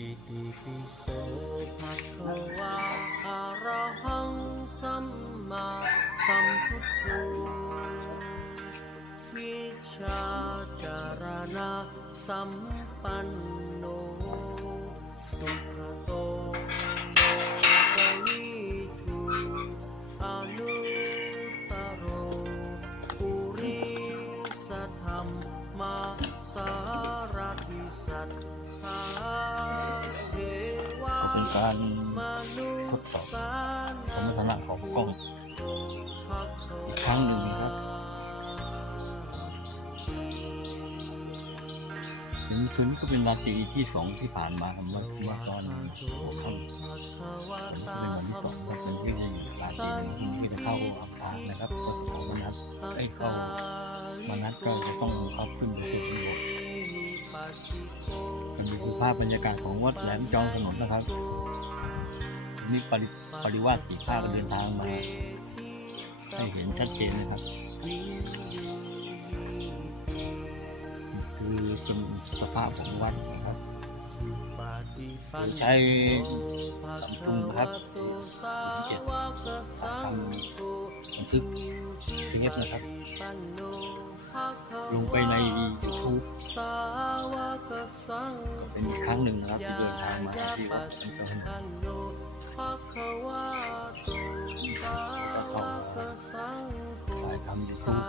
อิติปิโสภะคะวะอะระหังสัมมาสัมพุทโธวิชาจารณะสัมปันโน การทดสอบสามรรถนะของกล้องอีกครั้งหนึ่งนะครับถึงคืนก็เป็นราตรีที่สองที่ผ่านมาครับเมื่อเมื่อตอนหัวค่ำวันนี้ก็เป็นวันที่สองครับเป็นที่ราตรีนึ่งที่จะเข้าอังคารนะครับก็ข้ามานัดไอ้เข้ามานัดก็จะต้องเข้าขึ้นไปสู่ที่บสถ์ก็มี คือภาพบรรยากาศของวัดแหลมจองถนนนะครับนี่ปริปริวาสสีภาคก็เดินทางมา ให้เห็นชัดเจนนะครับ คือสสภาพของวัดนะครับใช้ซัมซุงครับ07ทำบันทึกเทปนะครับ ลงไปใน YouTube เป็นอีกครั้งหนึ่งนะครับที่เดินทางมาที่วัดสันจรก็เข้ามาถ่ายทำ YouTube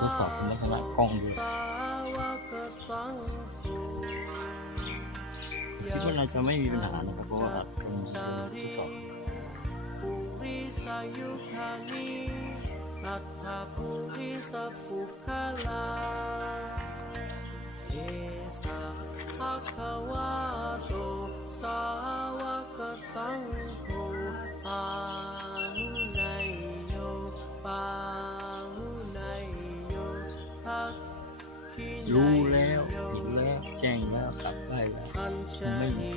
ทดสอบลักษณะกล้องดูคิดว่าน่าจะไม่มีปัญหานะครับเพราะว่าตรงทดสอบปุริสายุคานิ อัตถาปุริสปุคลาเอสะภะคะวะโตสาวกสังโฆอาหุไนโยปาหุไนโยทักขิไนรู้แล้วเห็นแล้วแจ้งแล้วตัดได้แล้วไม่ลิ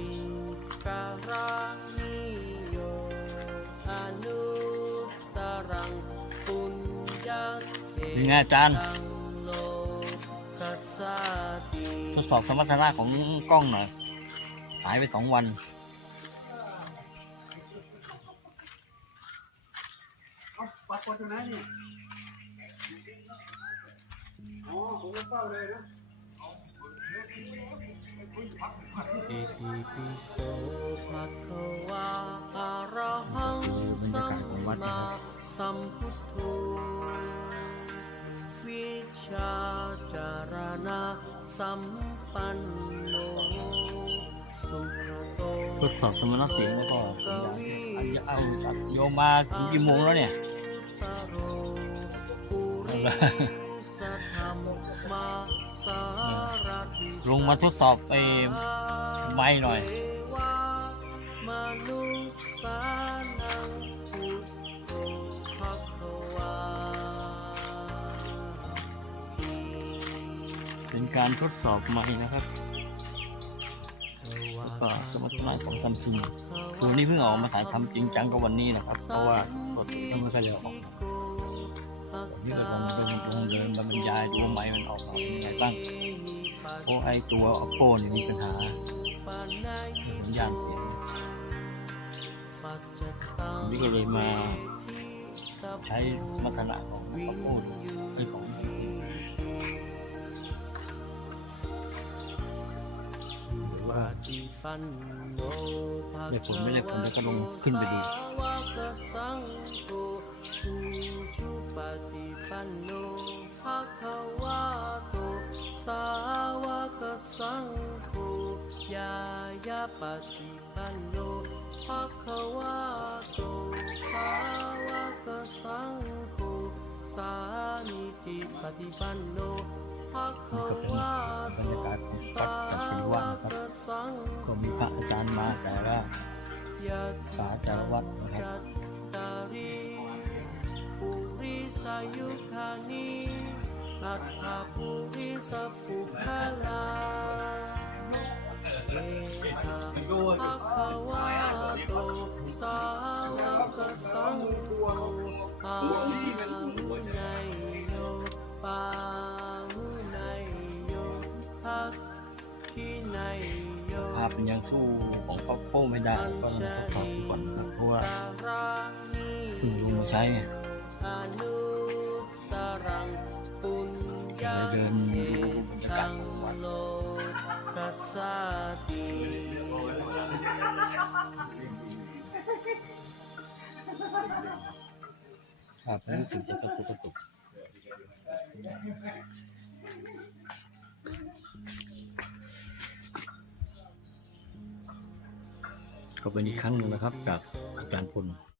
การานิโยอนุ นี่ไงอาจารย์ทดสอบสมรรถนะของกล้องหน่อย หายไปสองวันอาปักกดอยู่ไหนนี่อ๋อผมก็เฝ้าเลยนะอิติปิโสภะคะวะอะระหังสัมมาสัมพุทโธ สัมปันโนสุขโตทดสอบสมรรถเสียงแล้วก็อันจะเอาจัดโยมมาถึงกี่โมงแล้วเนี่ยตโรปุริสธรรมมาสารติลงมาทดสอบไปไม้หน่อย เป็นการทดสอบใหม่นะครับแล้วก็สมรรถนะของซัมซุงตัวนี้เพิ่งออกมาถ่ายทำจริงจังก็วันนี้นะครับ เพราะว่าปกติก็ไม่ค่อยได้ออกมาวันนี้ก็ลองดูลองเดินมาบรรยายดูว่าไม้มันออกมาเป็นยังไงบ้างเพราะไอ้ตัว oppo เนี่ยมีปัญหาสัญญาณเสียงวันนี้ก็เลยมาใช้ลักษณะของ oppo ไอ้ของ ว่าได้ผลไม่ได้ผลแล้วก็ลงขึ้นไปดูสังโฆสุชุปฏิปันโนภะคะวะโตสากสังโฆยายาปฏิปันโนภะคะวะโตสาวกสังโฆสามิติปฏิปันโนภะคะวะโตสาวกสังโฆ ก็มีพระอาจารย์มาแต่ว่าสาจารวัดนะครับสายุคานิอัตถาปุริสปุคลาเอสะภะคะวะโตสาวกสังโฆอา มันยังสู้ของเขาโป้ไม่ได้ก็ต้องทดสอบดูก่อนครับเพราะว่าเพิ่งลงมาใช้ไงอนุตรังปุญญาเดินดูบรรยากาศของวัดโลกัสาติครับรู้สึกจะกระตุกกระตุก ก็เป็นอีกครั้งหนึ่งนะครับ จากอาจารย์พล